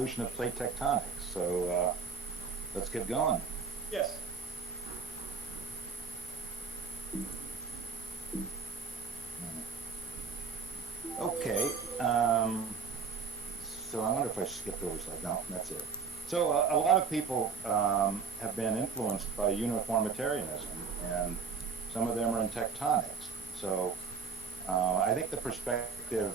evolution of plate tectonics. So let's get going. Yes. Okay. So I wonder if I skipped over slide. No, that's it. So a lot of people have been influenced by uniformitarianism, and some of them are in tectonics. So I think the perspective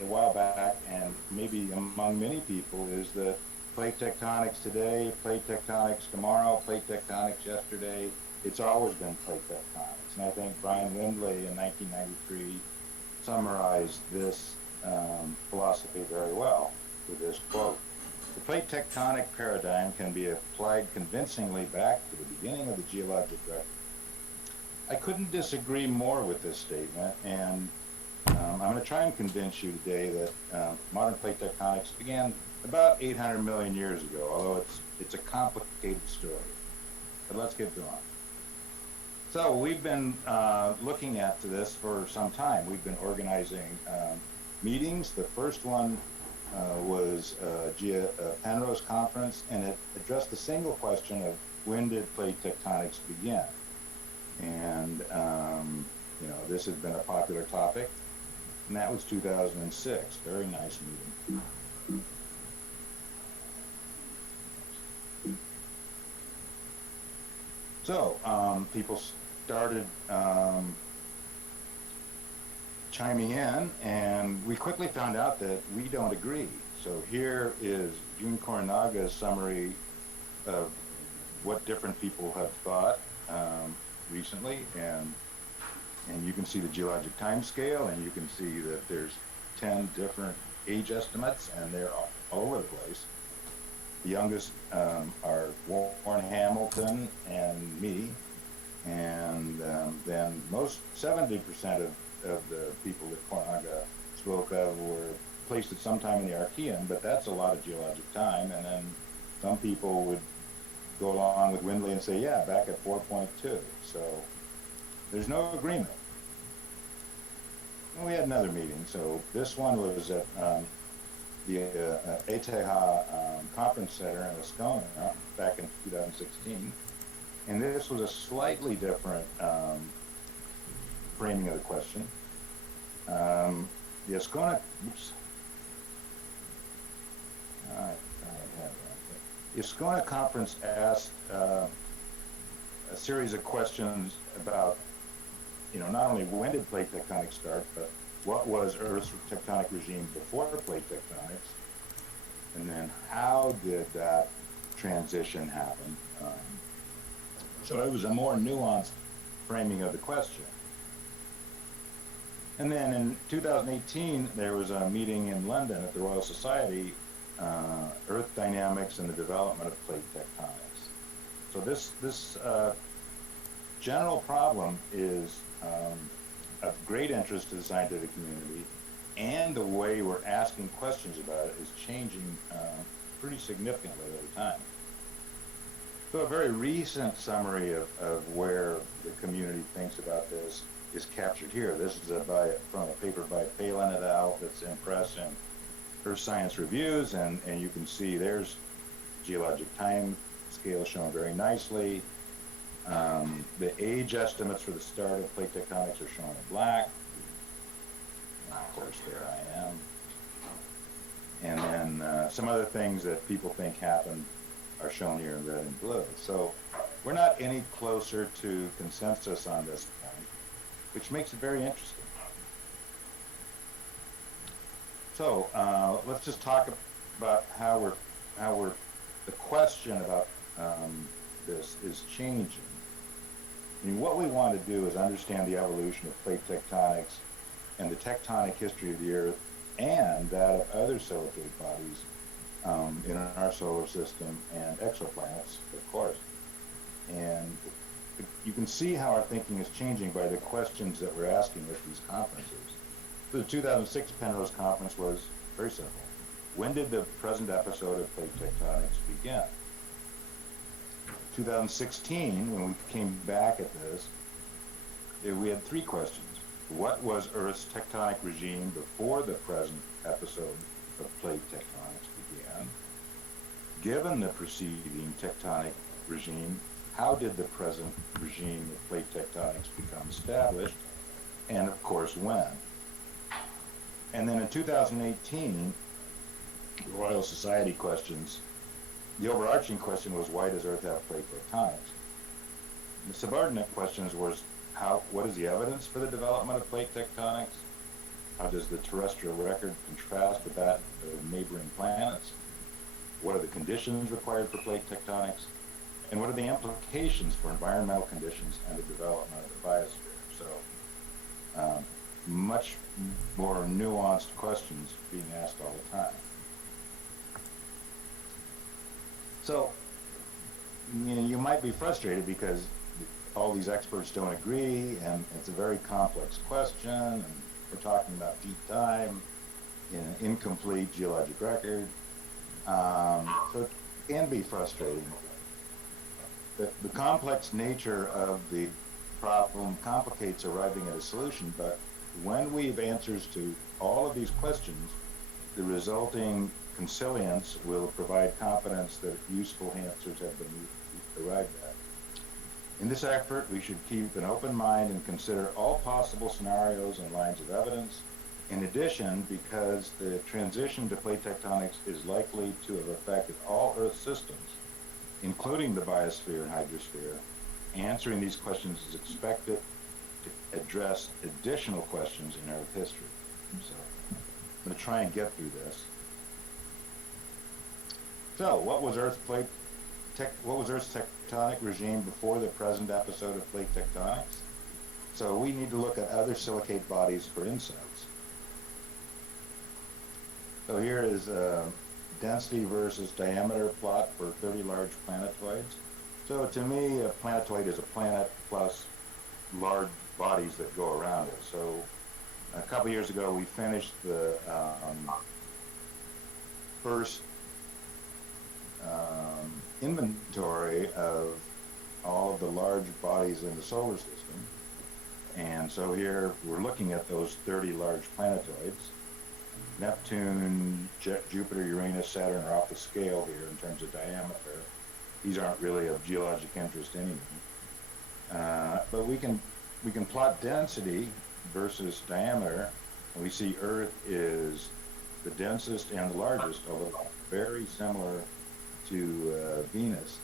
a while back, and maybe among many people, is that plate tectonics today, plate tectonics tomorrow, plate tectonics yesterday. It's always been plate tectonics. And I think Brian Windley in 1993 summarized this philosophy very well with this quote. The plate tectonic paradigm can be applied convincingly back to the beginning of the geologic record. I couldn't disagree more with this statement, and I'm going to try and convince you today that modern plate tectonics began about 800 million years ago, although it's a complicated story. But let's get going. So we've been looking at this for some time. We've been organizing meetings. The first one was Penrose Conference, and it addressed the single question of when did plate tectonics begin? And this has been a popular topic, and that was 2006. Very nice meeting. So people started chiming in, and we quickly found out that we don't agree. So here is June Korenaga's summary of what different people have thought recently, and you can see the geologic time scale, and you can see that there's 10 different age estimates, and they're all over the place. The youngest are Warren Hamilton and me, and then most 70% of the people that Korenaga spoke of were placed at some time in the Archean, but that's a lot of geologic time. And then some people would go along with Windley and say, yeah, back at 4.2. So there's no agreement. And we had another meeting. So this one was at the ETH Conference Center in Ascona back in 2016. And this was a slightly different framing of the question. The Ascona, oops. The Ascona Conference asked a series of questions about, not only when did plate tectonics start, but what was Earth's tectonic regime before plate tectonics, and then how did that transition happen? So it was a more nuanced framing of the question. And then in 2018, there was a meeting in London at the Royal Society, Earth Dynamics and the Development of Plate Tectonics. So this general problem is of great interest to the scientific community, and the way we're asking questions about it is changing pretty significantly over time. So a very recent summary of where the community thinks about this is captured here. This is from a paper by Palin et al. That's in Press and Earth Science Reviews, and you can see there's geologic time scale shown very nicely. The age estimates for the start of plate tectonics are shown in black. And of course, there I am. And then some other things that people think happened are shown here in red and blue. So we're not any closer to consensus on this point, which makes it very interesting. So let's just talk about how the question about this is changing. I mean, what we want to do is understand the evolution of plate tectonics and the tectonic history of the Earth and that of other silicate bodies in our solar system and exoplanets, of course. And you can see how our thinking is changing by the questions that we're asking at these conferences. The 2006 Penrose Conference was very simple. When did the present episode of plate tectonics begin? 2016, when we came back at this, we had three questions. What was Earth's tectonic regime before the present episode of plate tectonics began? Given the preceding tectonic regime, how did the present regime of plate tectonics become established? And of course, when? And then in 2018, the Royal Society questions, the overarching question was, why does Earth have plate tectonics? The subordinate questions was, what is the evidence for the development of plate tectonics? How does the terrestrial record contrast with that of neighboring planets? What are the conditions required for plate tectonics? And what are the implications for environmental conditions and the development of the biosphere? So much more nuanced questions being asked all the time. So you might be frustrated because all these experts don't agree, and it's a very complex question, and we're talking about deep time in an incomplete geologic record. So it can be frustrating. The complex nature of the problem complicates arriving at a solution, but when we have answers to all of these questions, the resulting consilience will provide confidence that useful answers have been arrived at. In this effort, we should keep an open mind and consider all possible scenarios and lines of evidence. In addition, because the transition to plate tectonics is likely to have affected all Earth systems, including the biosphere and hydrosphere, answering these questions is expected to address additional questions in Earth history. So I'm going to try and get through this. So what was Earth's tectonic regime before the present episode of plate tectonics? So we need to look at other silicate bodies for insights. So here is a density versus diameter plot for 30 large planetoids. So to me, a planetoid is a planet plus large bodies that go around it. So a couple years ago, we finished the first inventory of all of the large bodies in the solar system. And so here we're looking at those 30 large planetoids. Neptune, Jupiter, Uranus, Saturn are off the scale here in terms of diameter. These aren't really of geologic interest anyway. But we can plot density versus diameter, and we see Earth is the densest and the largest, although very similar to Venus.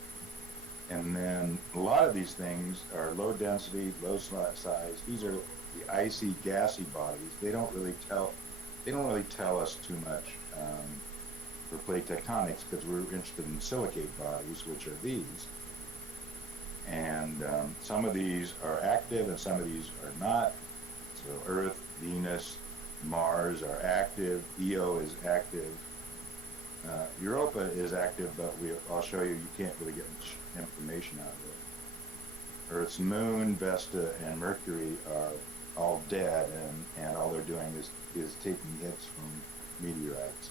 And then a lot of these things are low density, low size. These are the icy, gassy bodies. They don't really tell us too much for plate tectonics, because we're interested in silicate bodies, which are these. And some of these are active and some of these are not. So Earth, Venus, Mars are active. Io is active. Europa is active, but I'll show you can't really get much information out of it. Earth's moon, Vesta, and Mercury are all dead, and all they're doing is taking hits from meteorites.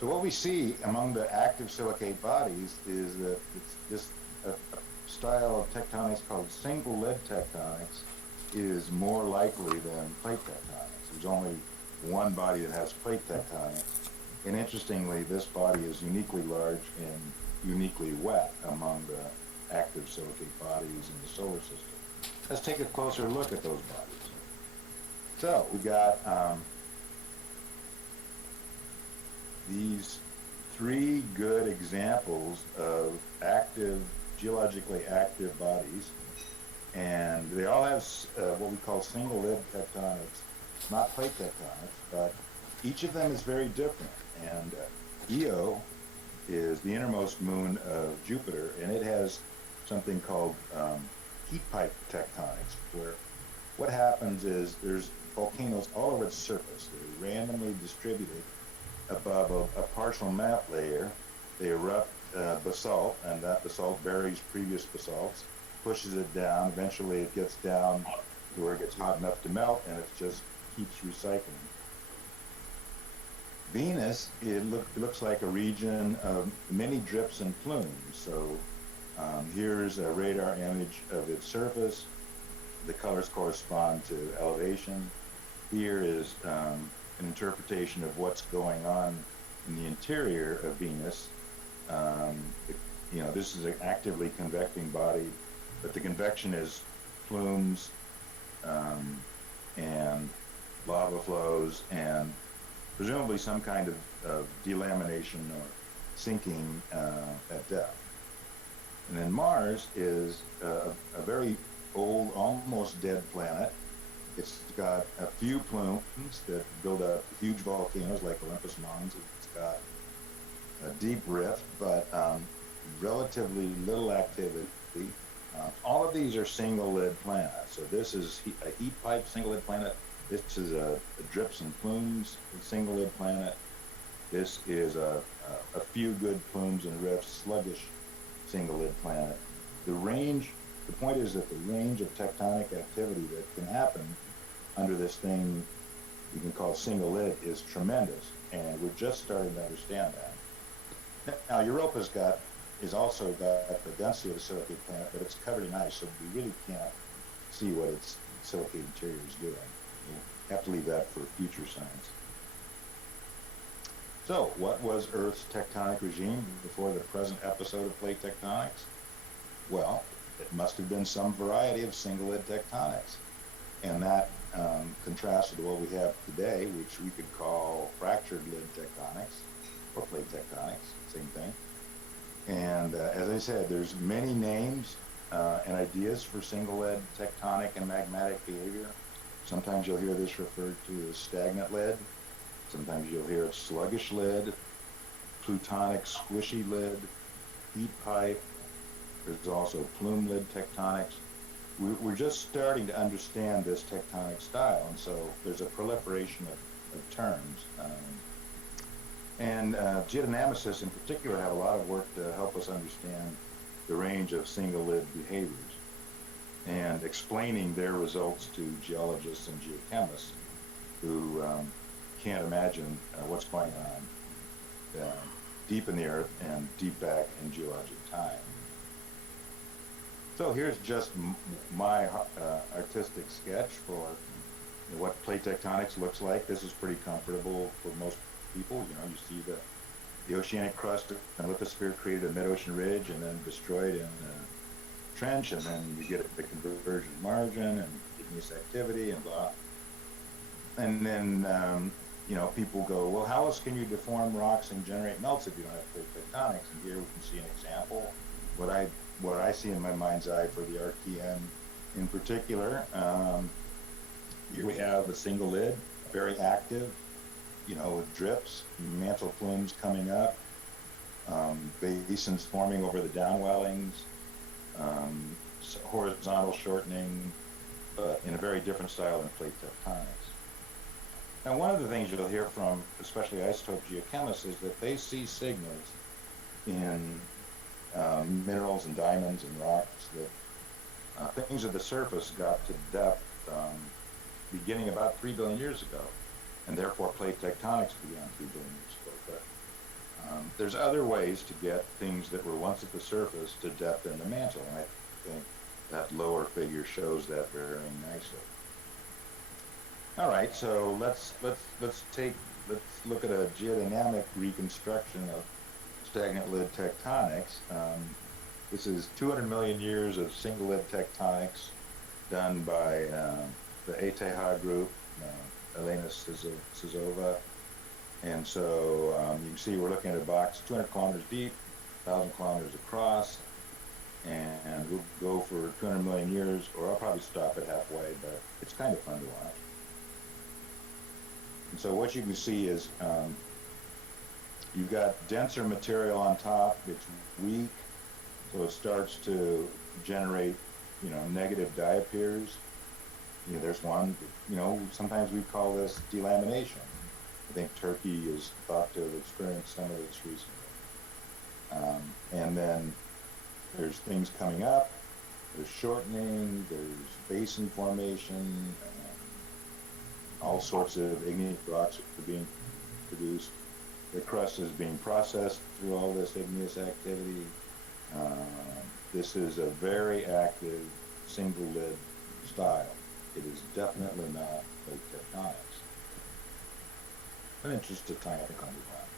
So what we see among the active silicate bodies is that this style of tectonics called single lid tectonics is more likely than plate tectonics. There's only one body that has plate tectonics. And interestingly, this body is uniquely large and uniquely wet among the active silicate bodies in the solar system. Let's take a closer look at those bodies. So we got these three good examples of active, geologically active bodies, and they all have what we call single lid tectonics, not plate tectonics, but each of them is very different. And Io is the innermost moon of Jupiter, and it has something called heat pipe tectonics, where what happens is there's volcanoes all over its surface. They're randomly distributed above a partial mat layer. They erupt basalt, and that basalt buries previous basalts, pushes it down. Eventually it gets down to where it gets hot enough to melt, and it just keeps recycling. Venus, it looks like a region of many drips and plumes. So here's a radar image of its surface. The colors correspond to elevation. Here is an interpretation of what's going on in the interior of Venus. It, this is an actively convecting body, but the convection is plumes and lava flows and presumably some kind of delamination or sinking at depth. And then Mars is a very old, almost dead planet. It's got a few plumes that build up huge volcanoes like Olympus Mons. It's got a deep rift, but relatively little activity. All of these are single lid planets. So this is a heat pipe single lid planet. This is a drips and plumes single lid planet. This is a few good plumes and rifts, sluggish single lid planet. The point is that the range of tectonic activity that can happen under this thing you can call single lid is tremendous, and we're just starting to understand that. Now, Europa's is also got the density of a silicate planet, but it's covered in ice, so we really can't see what its silicate interior is doing. We'll have to leave that for future science. So, what was Earth's tectonic regime before the present episode of plate tectonics? Well, it must have been some variety of single lid tectonics, and that contrasted to what we have today, which we could call fractured lid tectonics or plate tectonics, same thing. And as I said, there's many names and ideas for single lid tectonic and magmatic behavior. Sometimes you'll hear this referred to as stagnant lid. Sometimes you'll hear it sluggish lid, plutonic squishy lid, heat pipe. There's also plume lid tectonics. We're just starting to understand this tectonic style, and so there's a proliferation of terms. Geodynamicists in particular have a lot of work to help us understand the range of single lid behaviors and explaining their results to geologists and geochemists who can't imagine what's going on deep in the Earth and deep back in geologic time. So here's just my artistic sketch for what plate tectonics looks like. This is pretty comfortable for most people. You see the oceanic crust and lithosphere created a mid-ocean ridge and then destroyed in a trench, and then you get the convergent margin and igneous activity and blah. And then people go, well, how else can you deform rocks and generate melts if you don't have plate tectonics? And here we can see an example. What I see in my mind's eye for the RTM in particular, here we have a single lid, very active, with drips, mantle plumes coming up, basins forming over the downwellings, horizontal shortening, but in a very different style than plate tectonics. Now, one of the things you'll hear from, especially isotope geochemists, is that they see signals in minerals and diamonds and rocks that things at the surface got to depth beginning about 3 billion years ago, and therefore plate tectonics began 3 billion years ago. But there's other ways to get things that were once at the surface to depth in the mantle, and I think that lower figure shows that very nicely. All right, so let's look at a geodynamic reconstruction of stagnant lid tectonics. This is 200 million years of single lid tectonics done by the ETH group, Elena Sizova. And so you can see we're looking at a box 200 kilometers deep, 1,000 kilometers across, and we'll go for 200 million years, or I'll probably stop at halfway, but it's kind of fun to watch. And so what you can see is you've got denser material on top. It's weak, so it starts to generate, negative diapirs. There's one. Sometimes we call this delamination. I think Turkey is thought to have experienced some of this recently. And then there's things coming up. There's shortening. There's basin formation. All sorts of igneous rocks are being produced. The crust is being processed through all this igneous activity. This is a very active single lid style. It is definitely not plate tectonics. An interesting time to come to that.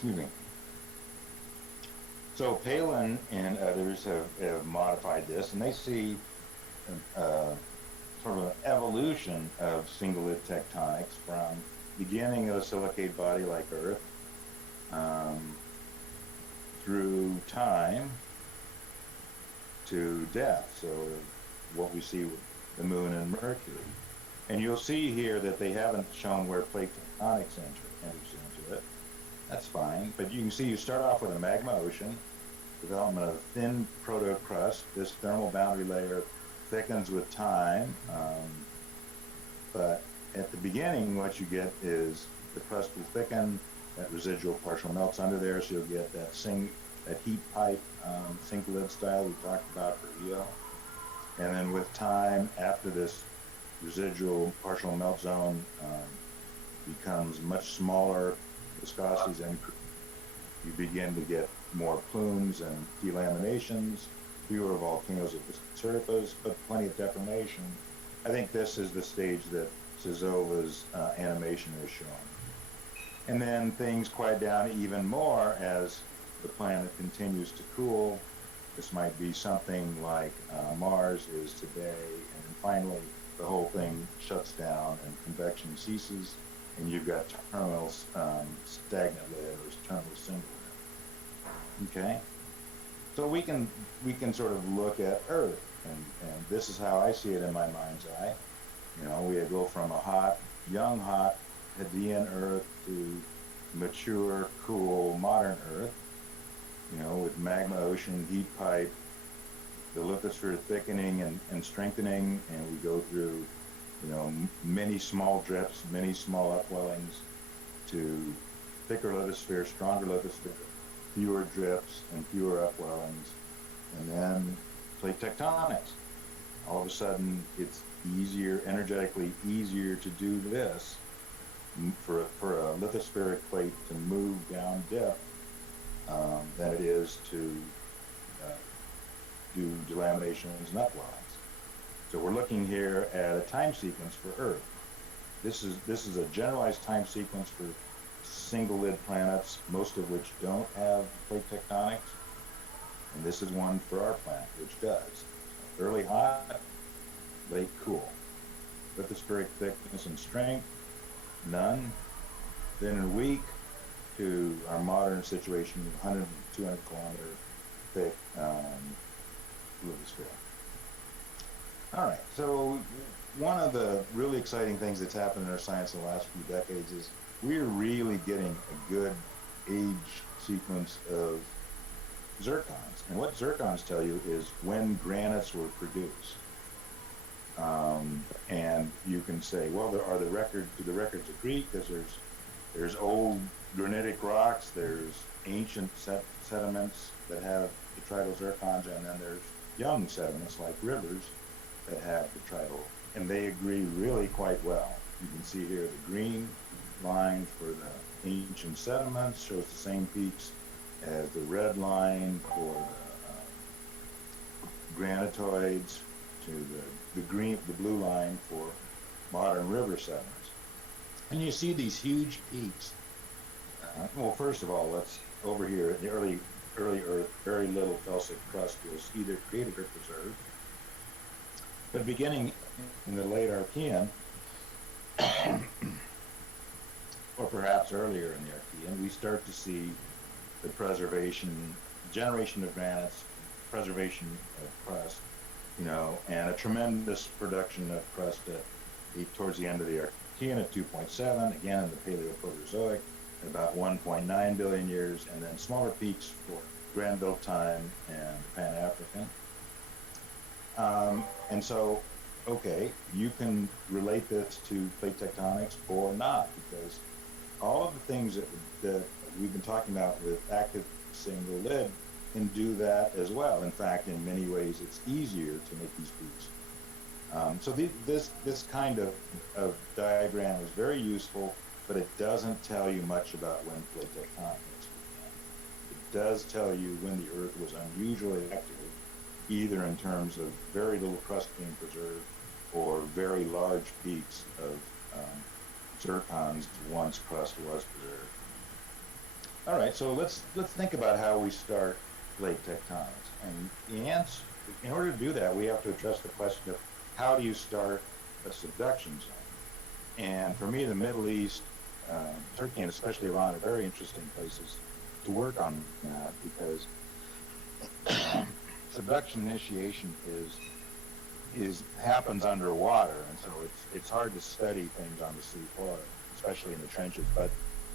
excuse me. So Palin and others have modified this, and they see sort of an evolution of single-lid tectonics from beginning of a silicate body like Earth through time to death. So what we see with the Moon and Mercury. And you'll see here that they haven't shown where plate tectonics enters into it. That's fine, but you can see you start off with a magma ocean, development of thin protocrust. This thermal boundary layer thickens with time, but at the beginning what you get is the crust will thicken, that residual partial melts under there, so you'll get that heat pipe single lid style we talked about for EO. And then with time, after this residual partial melt zone becomes much smaller, viscosities increase, you begin to get more plumes and delaminations, fewer volcanoes at the surface, but plenty of deformation. I think this is the stage that Szowa's animation is showing. And then things quiet down even more as the planet continues to cool. This might be something like Mars is today, and then finally the whole thing shuts down and convection ceases, and you've got terminal stagnant layers, terminal single layer. Okay, so we can sort of look at Earth, and this is how I see it in my mind's eye. You know, we go from a young hot Hadean Earth to mature, cool, modern Earth. You know, with magma ocean, heat pipe, the lithosphere thickening and strengthening, and we go through, you know, many small drifts, many small upwellings, to thicker lithosphere, stronger lithosphere, fewer drifts and fewer upwellings, and then plate tectonics. All of a sudden, it's easier, energetically easier to do this for a lithospheric plate to move down dip than it is to do delaminations and upwellings. So we're looking here at a time sequence for Earth. This is a generalized time sequence for single lid planets, most of which don't have plate tectonics, and this is one for our planet, which does. Early hot, late cool. Lithospheric thickness and strength, none. Then in weak to our modern situation, 100 to 200 kilometer thick lithosphere. All right, so one of the really exciting things that's happened in our science in the last few decades is we're really getting a good age sequence of zircons. And what zircons tell you is when granites were produced. And you can say, well, do the records agree? Because there's old granitic rocks, there's ancient sediments that have detrital zircons, and then there's young sediments like rivers that have detrital, and they agree really quite well. You can see here the green line for the ancient sediments shows the same peaks as the red line for the granitoids, to the blue line for modern river sediments. And you see these huge peaks. Well, first of all, let's over here in the early Earth, very little felsic crust was either created or preserved. But beginning in the late Archean, or perhaps earlier in the Archean, we start to see the generation of granites, preservation of crust, you know, and a tremendous production of crust towards the end of the Archean at 2.7, again in the Paleoproterozoic at about 1.9 billion years, and then smaller peaks for Granville time and Pan-African. And so, okay, you can relate this to plate tectonics or not, because all of the things that we've been talking about with active single lid can do that as well. In fact, in many ways, it's easier to make these peaks. So this kind of diagram is very useful, but it doesn't tell you much about when plate tectonics began. It does tell you when the Earth was unusually active, either in terms of very little crust being preserved or very large peaks of zircons once crust was preserved. All right, so let's think about how we start plate tectonics. And the answer, in order to do that, we have to address the question of how do you start a subduction zone? And for me, the Middle East, Turkey, and especially Iran are very interesting places to work on that because subduction initiation is happens underwater, and so it's hard to study things on the sea floor, especially in the trenches. But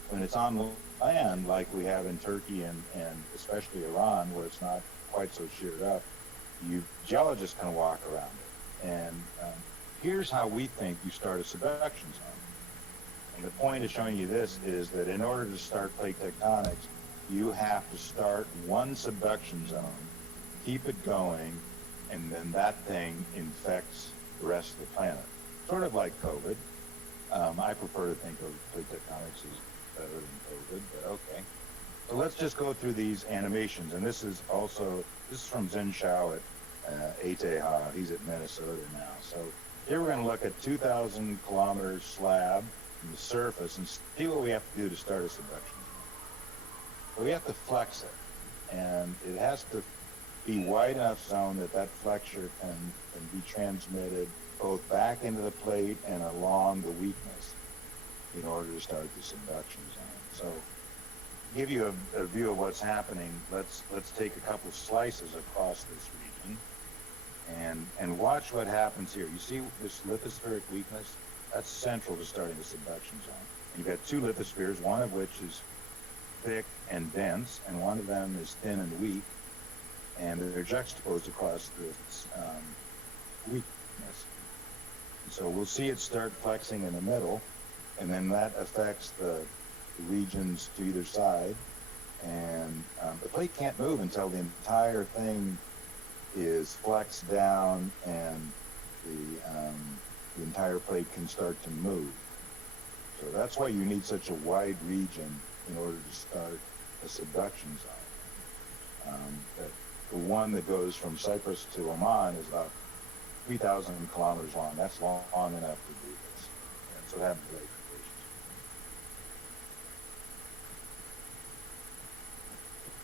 when it's on land, like we have in Turkey and especially Iran, where it's not quite so sheared up, geologists can walk around it. And here's how we think you start a subduction zone. And the point of showing you this is that in order to start plate tectonics, you have to start one subduction zone, keep it going, and then that thing infects the rest of the planet. Sort of like COVID. I prefer to think of plate tectonics as better than COVID, but okay. So let's just go through these animations, and this is from Zin Shao at Eteha. He's at Minnesota now. So here we're going to look at 2,000 kilometer slab from the surface and see what we have to do to start a subduction zone. So we have to flex it, and it has to be wide enough zone that flexure can be transmitted both back into the plate and along the weakness in order to start the subduction zone. So to give you a view of what's happening, let's take a couple of slices across this region and watch what happens here. You see this lithospheric weakness? That's central to starting the subduction zone. And you've got two lithospheres, one of which is thick and dense, and one of them is thin and weak, and they're juxtaposed across this weakness. And so we'll see it start flexing in the middle, and then that affects the regions to either side, and the plate can't move until the entire thing is flexed down and the entire plate can start to move. So that's why you need such a wide region in order to start a subduction zone. The one that goes from Cyprus to Oman is about 3,000 kilometers long. That's long enough to do this. And so that plate conditions.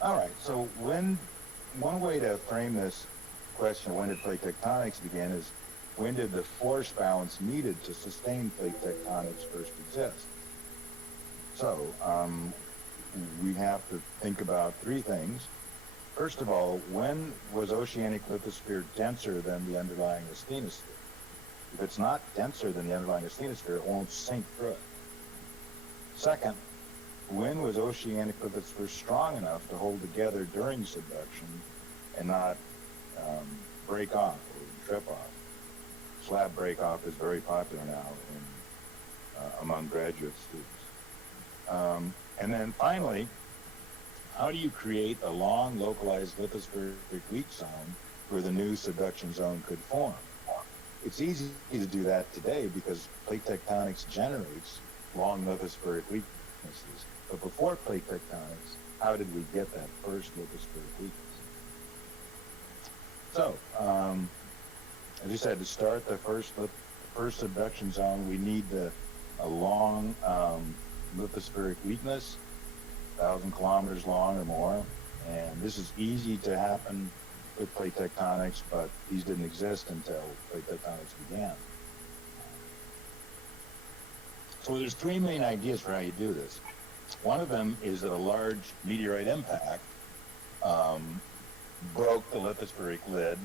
All right, so one way to frame this question of when did plate tectonics begin is when did the force balance needed to sustain plate tectonics first exist? So we have to think about three things. First of all, when was oceanic lithosphere denser than the underlying asthenosphere? If it's not denser than the underlying asthenosphere, it won't sink through it. Second, when was oceanic lithosphere strong enough to hold together during subduction and not break off or trip off? Slab break-off is very popular now among graduate students. And then finally, how do you create a long, localized lithospheric weak zone where the new subduction zone could form? It's easy to do that today because plate tectonics generates long lithospheric weaknesses. But before plate tectonics, how did we get that first lithospheric weakness? So, as you said, to start the first subduction zone, we need a long lithospheric weakness, 1,000 kilometers long or more, and this is easy to happen with plate tectonics, but these didn't exist until plate tectonics began. So there's three main ideas for how you do this. One of them is that a large meteorite impact broke the lithospheric lid,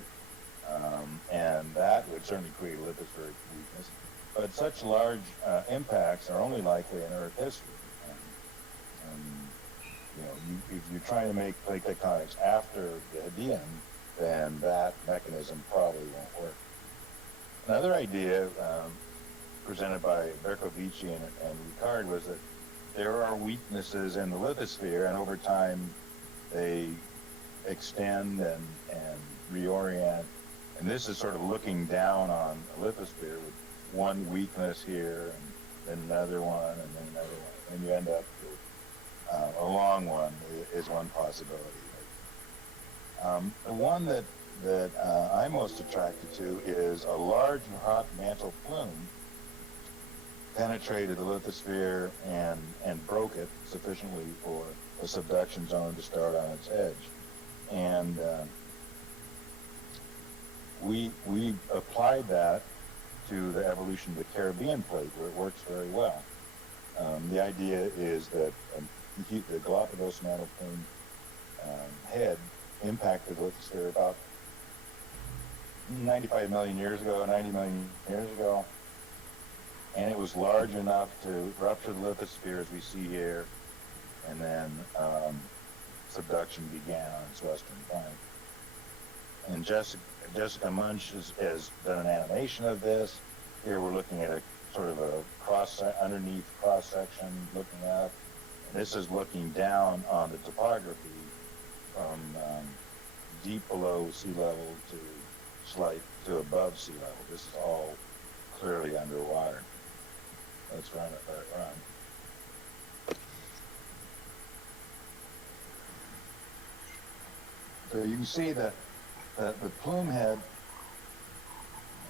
and that would certainly create a lithospheric weakness. But such large impacts are only likely in Earth history. If you're trying to make plate tectonics after the Hadean, then that mechanism probably won't work. Another idea presented by Berkovici and Ricard was that there are weaknesses in the lithosphere, and over time they extend and reorient. And this is sort of looking down on a lithosphere with one weakness here, and then another one, and then another one, and you end up with a long one is one possibility. The one that I'm most attracted to is a large hot mantle plume penetrated the lithosphere and broke it sufficiently for a subduction zone to start on its edge. And we applied that to the evolution of the Caribbean plate, where it works very well. The idea is that the Galapagos mantle plume head impacted the lithosphere about 95 million years ago, 90 million years ago, and it was large enough to rupture the lithosphere as we see here, and then subduction began on its western flank. And Jessica Munch has done an animation of this. Here we're looking at a sort of a underneath cross section, looking up. And this is looking down on the topography from deep below sea level to above sea level. This is all clearly underwater. Let's run it. Let it run. So you can see that the plume head,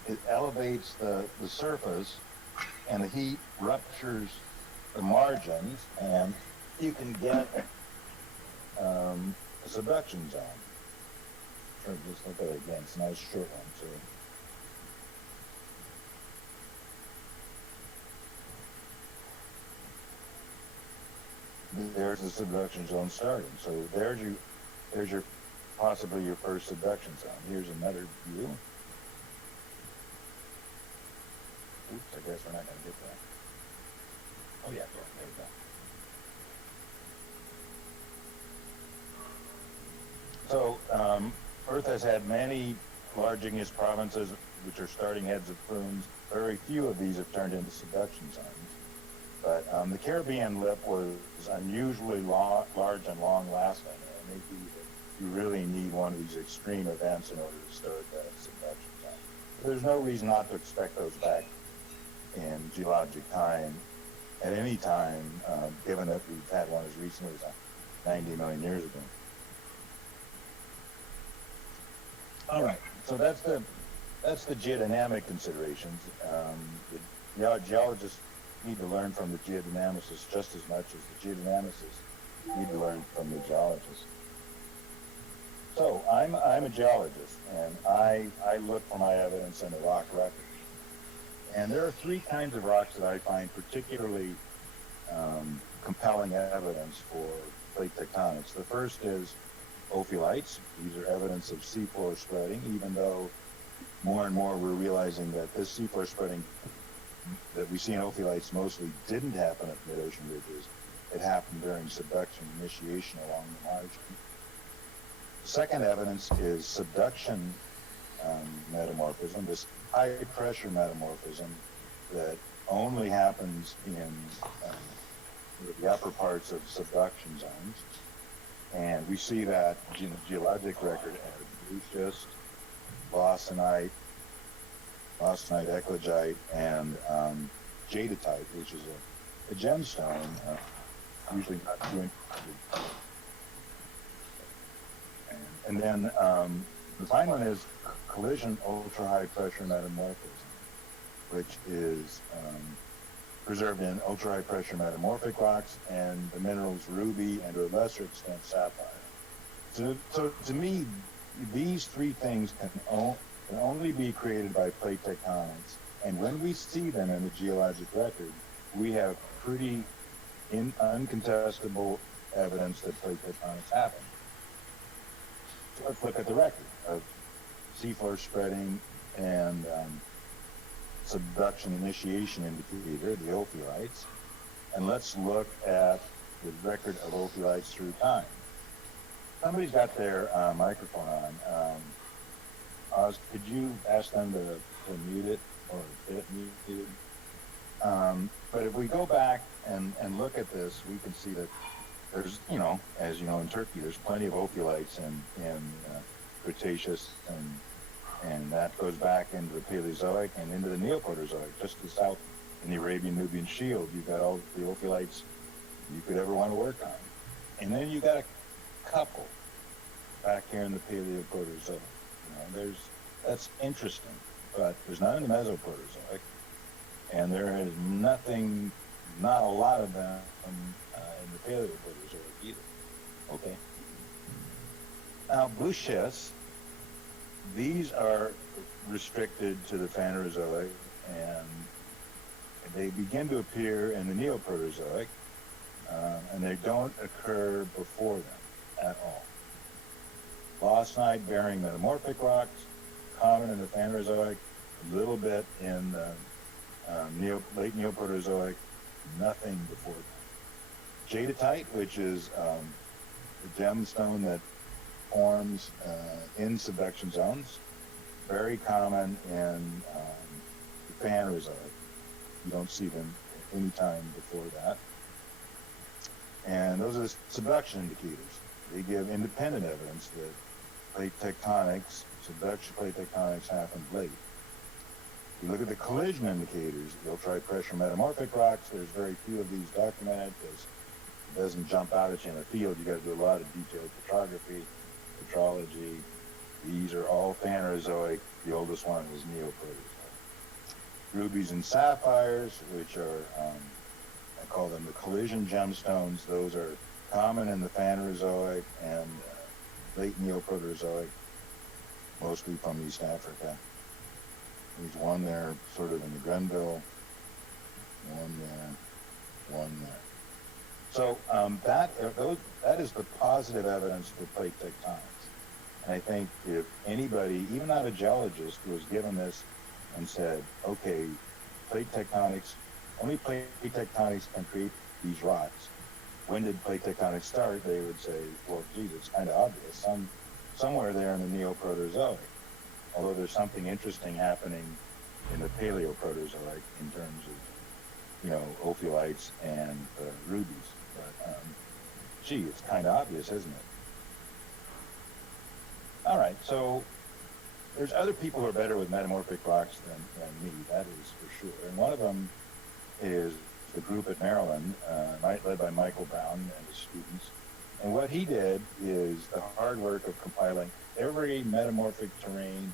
it elevates the surface, and the heat ruptures the margins, and you can get a subduction zone. Sure, just look at it again. It's a nice short one, too. There's the subduction zone starting. So there's your possibly your first subduction zone. Here's another view. Oops, I guess we're not going to get that. Oh yeah, there we go. So Earth has had many large igneous provinces, which are starting heads of plumes. Very few of these have turned into subduction zones. But the Caribbean lip was unusually large and long-lasting, and maybe you really need one of these extreme events in order to start that subduction zone. There's no reason not to expect those back in geologic time at any time, given that we've had one as recently as 90 million years ago. All right, so that's the geodynamic considerations. The geologists need to learn from the geodynamicists just as much as the geodynamicists need to learn from the geologists. So I'm a geologist, and I look for my evidence in the rock record. And there are three kinds of rocks that I find particularly compelling evidence for plate tectonics. The first is ophiolites. These are evidence of seafloor spreading, even though more and more we're realizing that this seafloor spreading that we see in ophiolites mostly didn't happen at mid-ocean ridges. It happened during subduction initiation along the margin. The second evidence is subduction metamorphism, this high-pressure metamorphism that only happens in the upper parts of subduction zones. And we see that in the geologic record as schist, lawsonite, eclogite, and jadetite, which is a gemstone, usually not too interesting. And then the final one is collision ultra-high pressure metamorphism, which is preserved in ultra-high pressure metamorphic rocks and the minerals ruby and to a lesser extent sapphire. So to me, these three things can only be created by plate tectonics, and when we see them in the geologic record, we have pretty uncontestable evidence that plate tectonics happened. So let's look at the record of seafloor spreading and subduction initiation indicator, the ophiolites, and let's look at the record of ophiolites through time. Somebody's got their microphone on. Oz, could you ask them to mute it or get it muted? But if we go back and look at this, we can see that there's, as you know, in Turkey, there's plenty of ophiolites in Cretaceous, and that goes back into the Paleozoic and into the Neoproterozoic, just to the south in the Arabian-Nubian Shield. You've got all the ophiolites you could ever want to work on. And then you got a couple back here in the Paleoproterozoic. That's interesting, but there's none in the Mesoproterozoic, and there is not a lot of them in the Paleoproterozoic either. Okay. Now, blue schists, these are restricted to the Phanerozoic, and they begin to appear in the Neoproterozoic, and they don't occur before them at all. Bossnite-bearing metamorphic rocks, common in the Phanerozoic, a little bit in the late Neoproterozoic, nothing before them. Jadotite, which is the gemstone that forms in subduction zones, very common in the Phanerozoic. You don't see them any time before that. And those are the subduction indicators. They give independent evidence that plate tectonics, subduction plate tectonics happened late. You look at the collision indicators, you'll try pressure metamorphic rocks. There's very few of these documented because it doesn't jump out at you in the field. You got to do a lot of detailed petrography, petrology. These are all Phanerozoic. The oldest one was Neoproterozoic. Rubies and sapphires, which are, I call them the collision gemstones. Those are common in the Phanerozoic and late Neoproterozoic, mostly from East Africa. There's one there, sort of in the Grenville, one there, one there. So that is the positive evidence for plate tectonics. And I think if anybody, even not a geologist, was given this and said, okay, plate tectonics, only plate tectonics can create these rocks. When did plate tectonics start? They would say, well, geez, it's kind of obvious. Somewhere there in the Neoproterozoic. Although there's something interesting happening in the Paleoproterozoic in terms of, ophiolites and rubies. But, gee, it's kind of obvious, isn't it? All right, so there's other people who are better with metamorphic rocks than me, that is for sure. And one of them is the group at Maryland, led by Michael Brown and his students. And what he did is the hard work of compiling every metamorphic terrain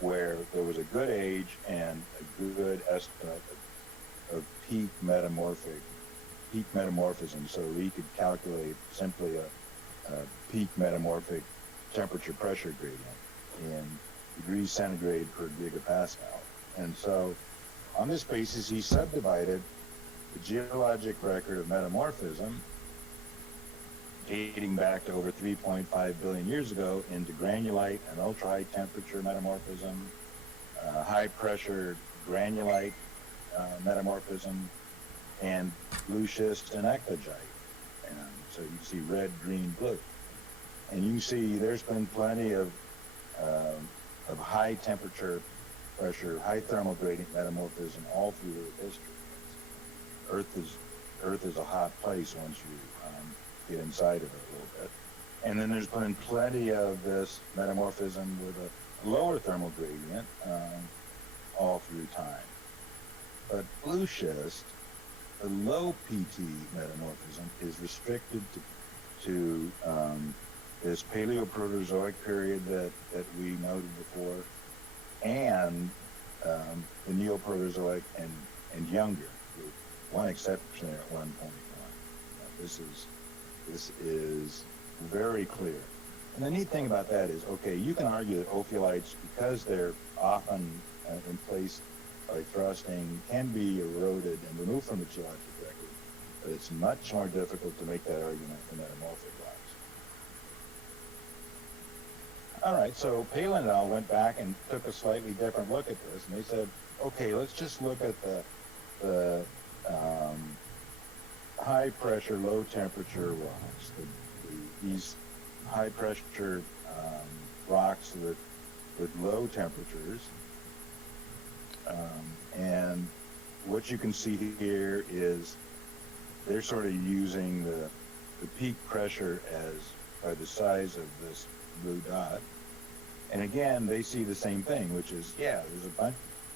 where there was a good age and a good estimate of peak metamorphism, so he could calculate simply a peak metamorphic temperature pressure gradient in degrees centigrade per gigapascal. And so on this basis, he subdivided the geologic record of metamorphism dating back to over 3.5 billion years ago into granulite and ultra-high temperature metamorphism, high pressure granulite metamorphism, and blue schist and eclogite. And so you see red, green, blue. And you see there's been plenty of high temperature pressure, high thermal gradient metamorphism all through Earth history. Earth is a hot place once you get inside of it a little bit. And then there's been plenty of this metamorphism with a lower thermal gradient all through time. But blue schist, the low PT metamorphism, is restricted to this Paleoproterozoic period that we noted before, and the Neoproterozoic and younger, with one exception there at 1.1. This is very clear. And the neat thing about that is, okay, you can argue that ophiolites, because they're often in place by thrusting, can be eroded and removed from the geologic record, but it's much more difficult to make that argument for metamorphic rocks. All right, so Palin et al. Went back and took a slightly different look at this, and they said, okay, let's just look at the high pressure, low temperature rocks. These high pressure rocks with low temperatures. And what you can see here is they're sort of using the peak pressure as by the size of this blue dot. And again, they see the same thing, which is, yeah,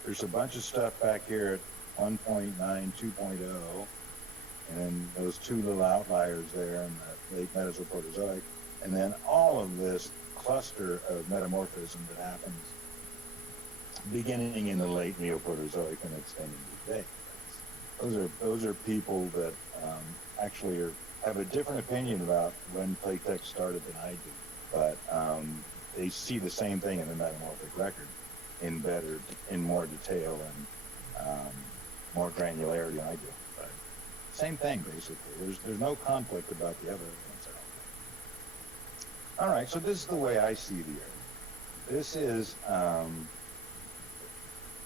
there's a bunch of stuff back here at 1.9, 2.0, and then those two little outliers there in the late Mesoproterozoic, and then all of this cluster of metamorphism that happens beginning in the late Neoproterozoic and extending to today. Those are people that actually are have a different opinion about when plate tech started than I do, but they see the same thing in the metamorphic record in more detail and more granularity than I do. But same thing basically. There's no conflict about the evidence. All right, so this is the way I see the Earth. This is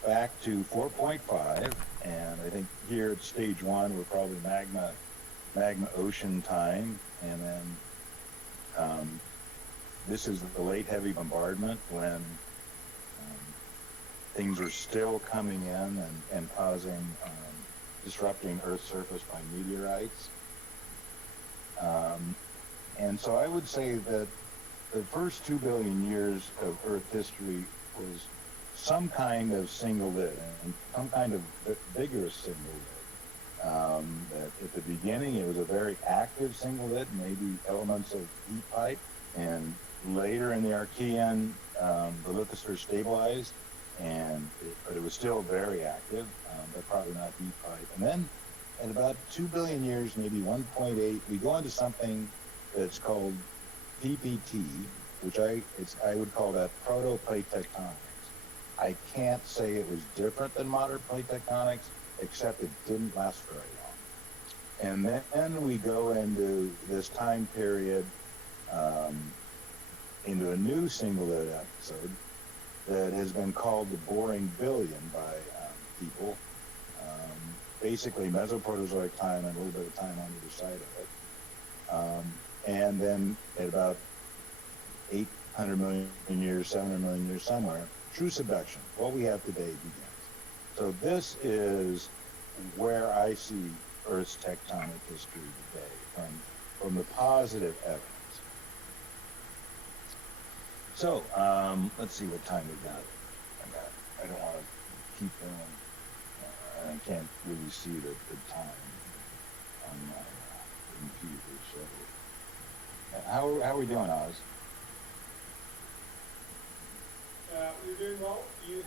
back to 4.5, and I think here at stage 1 we're probably magma ocean time, and then this is the late heavy bombardment when things are still coming in and causing disrupting Earth's surface by meteorites. And so I would say that the first 2 billion years of Earth history was some kind of single lid, and some kind of vigorous single lid. That at the beginning it was a very active single lid, maybe elements of heat pipe, and later in the Archean, the lithosphere stabilized, but it was still very active, but probably not heat pipe. And then at about 2 billion years, maybe 1.8, we go into something that's called PPT, which I would call that proto-plate tectonics. I can't say it was different than modern plate tectonics, except it didn't last very long. And then we go into this time period, into a new single lid episode that has been called the boring billion by people. Basically Mesoproterozoic time and a little bit of time on either side of it. And then at about 800 million years, 700 million years somewhere, true subduction, what we have today, begins. So this is where I see Earth's tectonic history today, from the positive evidence. So let's see what time we got. I don't want to keep going. I can't really see the time on my computer. So how are we doing, Oz? You're doing well. We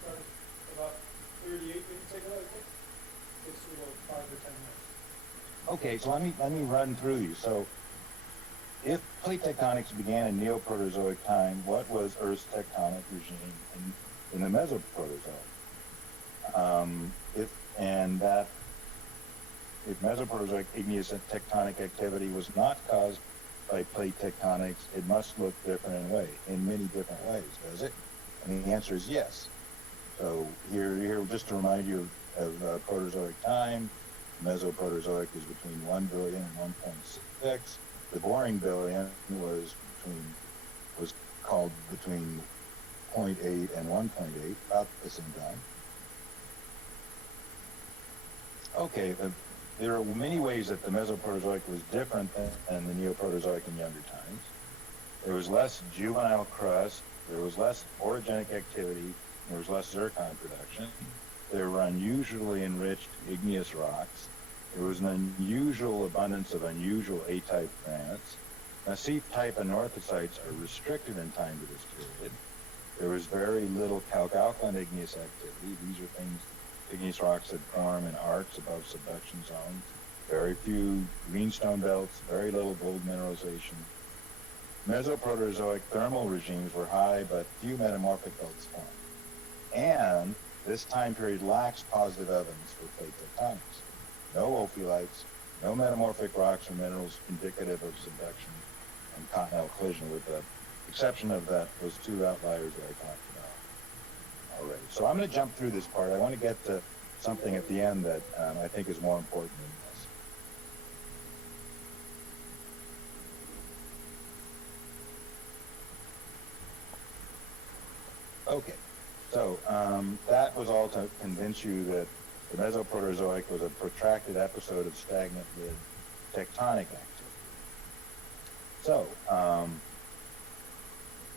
started about 38 minutes ago, I think. It's about 5 or 10 minutes. Okay, so let me run through you. So if plate tectonics began in Neoproterozoic time, what was Earth's tectonic regime in the Mesoproterozoic? If Mesoproterozoic igneous tectonic activity was not caused by plate tectonics, it must look different in many different ways, does it? And the answer is yes. So here just to remind you of Proterozoic time, Mesoproterozoic is between 1 billion and 1.6. The boring billion was called between 0.8 and 1.8, about the same time. Okay, there are many ways that the Mesoproterozoic was different than the Neoproterozoic in younger times. There was less juvenile crust, there was less orogenic activity, there was less zircon production. There were unusually enriched igneous rocks. There was an unusual abundance of unusual A-type granites. C-type anorthosites are restricted in time to this period. There was very little calc-alkaline igneous activity. These are igneous rocks that form in arcs above subduction zones. Very few greenstone belts, very little gold mineralization. Mesoproterozoic thermal regimes were high, but few metamorphic belts formed. And this time period lacks positive evidence for plate tectonics. No ophiolites, no metamorphic rocks or minerals indicative of subduction and continental collision, with the exception of those 2 outliers that I talked about already. So I'm going to jump through this part. I want to get to something at the end that I think is more important than this. Okay, so that was all to convince you that the Mesoproterozoic was a protracted episode of stagnant lid tectonic activity. So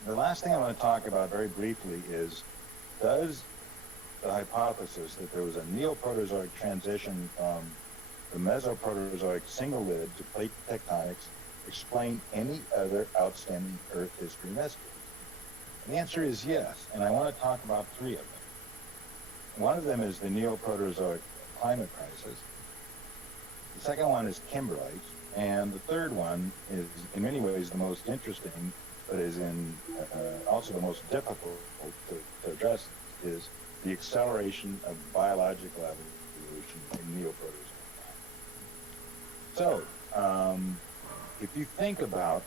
the last thing I want to talk about very briefly is, does the hypothesis that there was a Neoproterozoic transition from the Mesoproterozoic single lid to plate tectonics explain any other outstanding Earth history mysteries? And the answer is yes, and I want to talk about 3 of them. One of them is the Neoproterozoic climate crisis. The second one is Kimberlites, and the third one is in many ways the most interesting, but is in also the most difficult to address, is the acceleration of biological evolution in neoprotozoan time. So, if you think about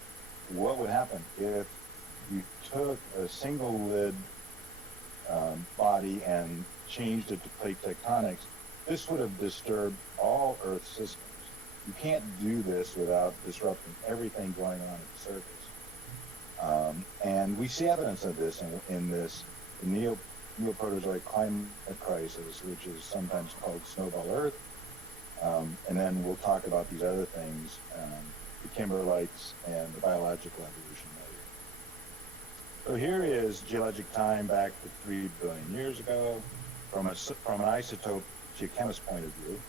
what would happen if you took a single lid body and changed it to plate tectonics, this would have disturbed all Earth systems. You can't do this without disrupting everything going on at the surface. And we see evidence of this in this neoprotozoic climate crisis, which is sometimes called Snowball Earth. And then we'll talk about these other things, the Kimberlites and the biological evolution later. So here is geologic time back to 3 billion years ago from an isotope geochemist point of view.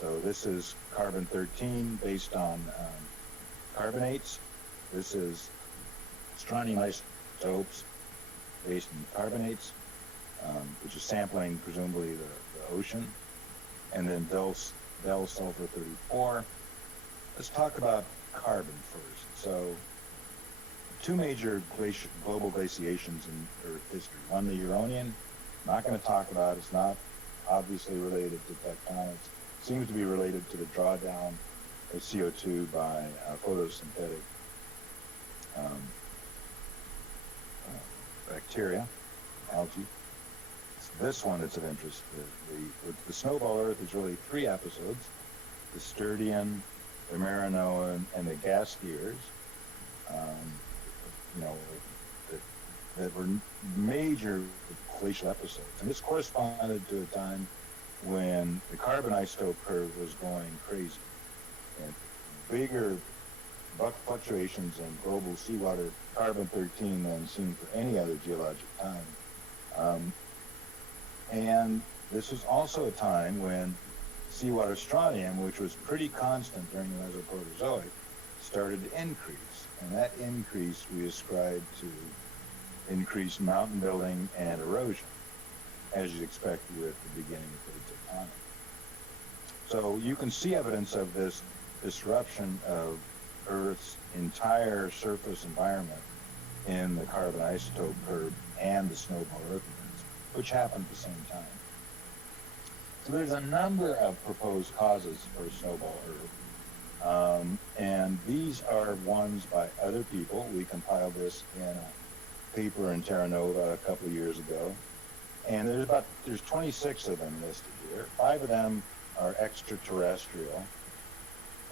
So this is carbon-13 based on carbonates. This is strontium isotopes based on carbonates, which is sampling presumably the ocean. And then Del sulfur 34. Let's talk about carbon first. So two major global glaciations in Earth history. One, the Uronian, not going to talk about. It's not obviously related to tectonics. It seems to be related to the drawdown of CO2 by photosynthetic bacteria, algae. It's this one that's of interest. The Snowball Earth is really 3 episodes: the Sturdian, the Marinoan, and the gas skiers. That were major glacial episodes. And this corresponded to a time when the carbon isotope curve was going crazy. And bigger fluctuations in global seawater carbon-13 than seen for any other geologic time. And this was also a time when seawater strontium, which was pretty constant during the Mesoproterozoic, started to increase. And that increase we ascribe to increased mountain building and erosion, as you'd expect with the beginning of plate tectonics. So you can see evidence of this disruption of Earth's entire surface environment in the carbon isotope curve and the Snowball Earth events, which happened at the same time. So there's a number of proposed causes for Snowball Earth. And these are ones by other people. We compiled this in a paper in Terra Nova a couple of years ago. And there's 26 of them listed here. 5 of them are extraterrestrial,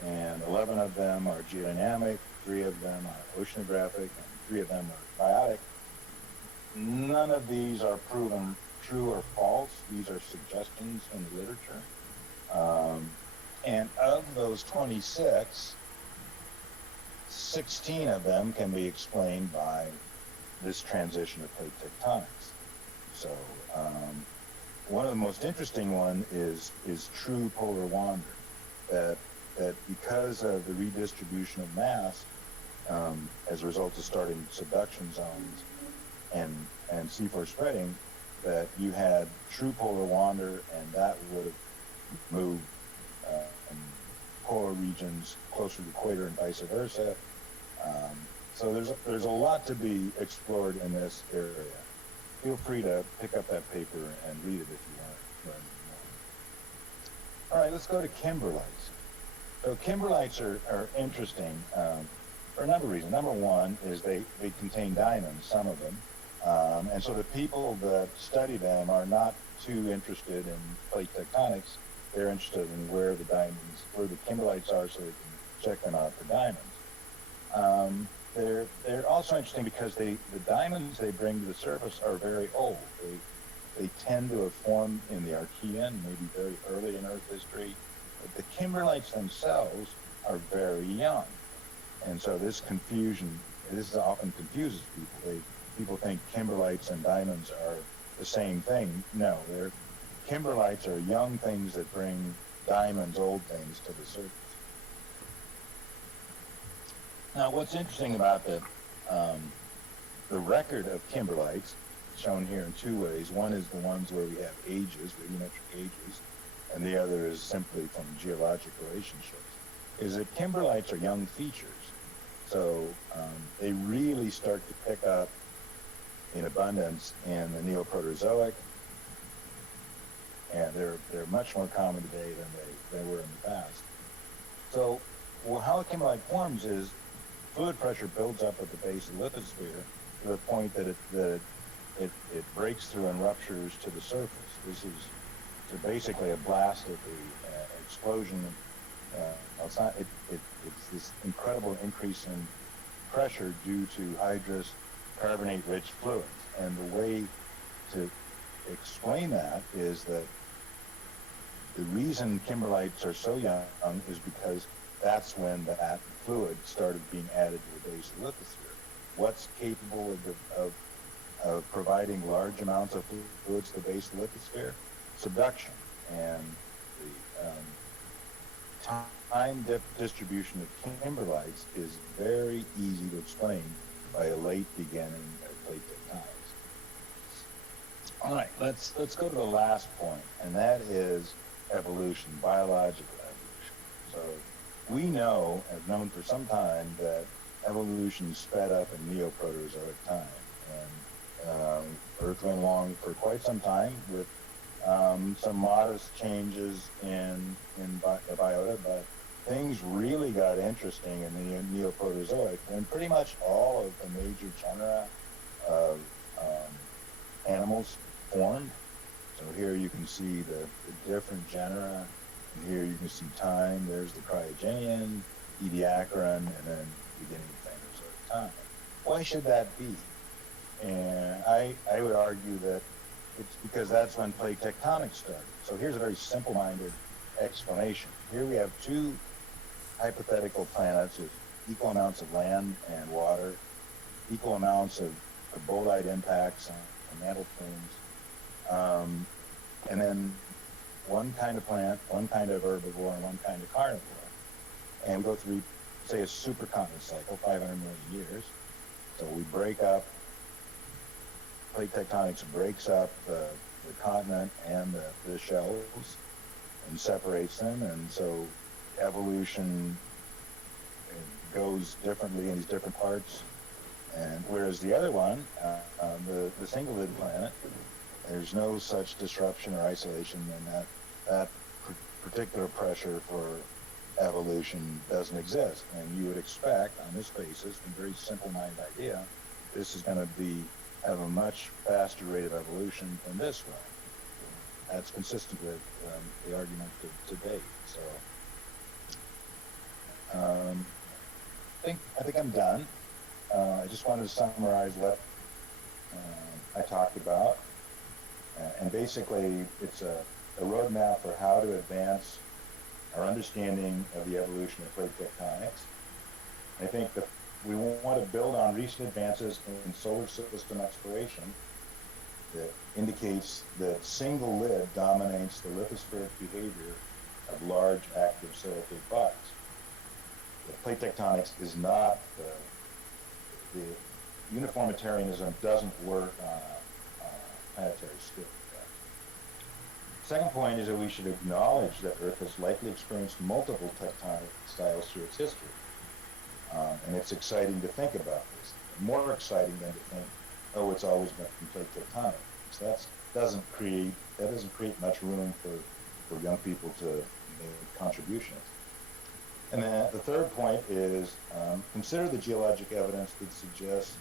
and 11 of them are geodynamic, 3 of them are oceanographic, and 3 of them are biotic. None of these are proven true or false. These are suggestions in the literature. And of those 26, 16 of them can be explained by this transition of plate tectonics. So one of the most interesting one is true polar wander, that because of the redistribution of mass as a result of starting subduction zones and seafloor spreading, that you had true polar wander, and that would have moved polar regions closer to the equator and vice versa. So there's a lot to be explored in this area. Feel free to pick up that paper and read it if you want to learn more. All right, let's go to Kimberlites. So Kimberlites are interesting for a number of reasons. Number one is they contain diamonds, some of them. And so the people that study them are not too interested in plate tectonics. They're interested in where the Kimberlites are, so they can check them out for diamonds. They're also interesting because the diamonds they bring to the surface are very old. They tend to have formed in the Archean, maybe very early in Earth history. But the Kimberlites themselves are very young. And so this often confuses people. People think Kimberlites and diamonds are the same thing. No, Kimberlites are young things that bring diamonds, old things, to the surface. Now, what's interesting about the record of Kimberlites, shown here in 2 ways. One is the ones where we have ages, radiometric ages, and the other is simply from geologic relationships, is that kimberlites are young features. So they really start to pick up in abundance in the Neoproterozoic, and they're much more common today than they were in the past. So how a kimberlite forms is fluid pressure builds up at the base of the lithosphere to the point that it breaks through and ruptures to the surface. This is basically a blast at the explosion. It's this incredible increase in pressure due to hydrous carbonate-rich fluids. And the way to explain that is that the reason kimberlites are so young is because that's when that fluid started being added to the base of the lithosphere. What's capable of providing large amounts of fluids to the base of the lithosphere? Subduction. And the time distribution of kimberlites is very easy to explain by a late beginning of plate tectonics. All right, let's go to the last point, and that is evolution, biological evolution. So we have known for some time that evolution sped up in Neoproterozoic time, and Earth went along for quite some time with some modest changes in the biota, but things really got interesting in the Neoproterozoic when pretty much all of the major genera of animals formed. So here you can see the different genera, and here you can see time. There's the Cryogenian, Ediacaran, and then beginning of Phanerozoic time. Why should that be? And I would argue that it's because that's when plate tectonics started. So here's a very simple-minded explanation. Here we have two hypothetical planets with equal amounts of land and water, equal amounts of bolide impacts on mantle plumes, and then one kind of plant, one kind of herbivore, and one kind of carnivore. And we go through, say, a supercontinent cycle, 500 million years. So we break up, plate tectonics breaks up the continent and the shelves and separates them, and so evolution goes differently in these different parts. And whereas the other one, the single lid planet, there's no such disruption or isolation, and that particular pressure for evolution doesn't exist. And you would expect, on this basis, a very simple-minded idea, this is going to have a much faster rate of evolution than this one. That's consistent with the argument to date. So I think I'm done. I just wanted to summarize what I talked about. And basically, it's a roadmap for how to advance our understanding of the evolution of plate tectonics. I think that we want to build on recent advances in solar system exploration that indicates that single lid dominates the lithospheric behavior of large active silicate bodies. The plate tectonics is not the uniformitarianism doesn't work on a planetary scale. Second point is that we should acknowledge that Earth has likely experienced multiple tectonic styles through its history. And it's exciting to think about this. More exciting than to think, oh, it's always been plate tectonics. That doesn't create much room for young people to make contributions. And then the third point is consider the geologic evidence that suggests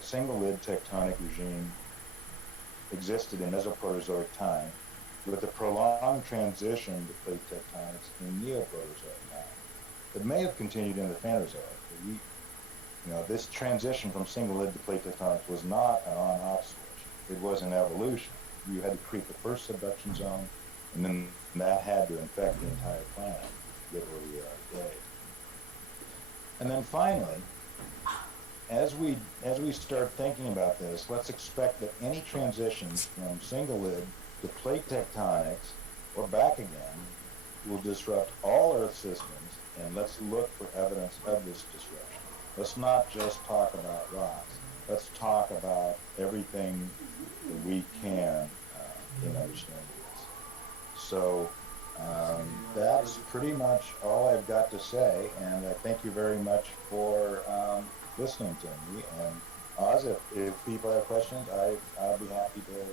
a single lid tectonic regime existed in Mesoproterozoic time with a prolonged transition to plate tectonics in Neoproterozoic time that may have continued into Phanerozoic. This transition from single lid to plate tectonics was not an on-off switch. It was an evolution. You had to create the first subduction zone, and then that had to infect the entire planet to get where we are today. And then finally, as we start thinking about this, let's expect that any transitions from single lid to plate tectonics or back again will disrupt all Earth systems, and let's look for evidence of this disruption. Let's not just talk about rocks. Let's talk about everything that we can in understanding this. So that's pretty much all I've got to say, and I thank you very much for listening to me. And Oz, if people have questions, I'll be happy to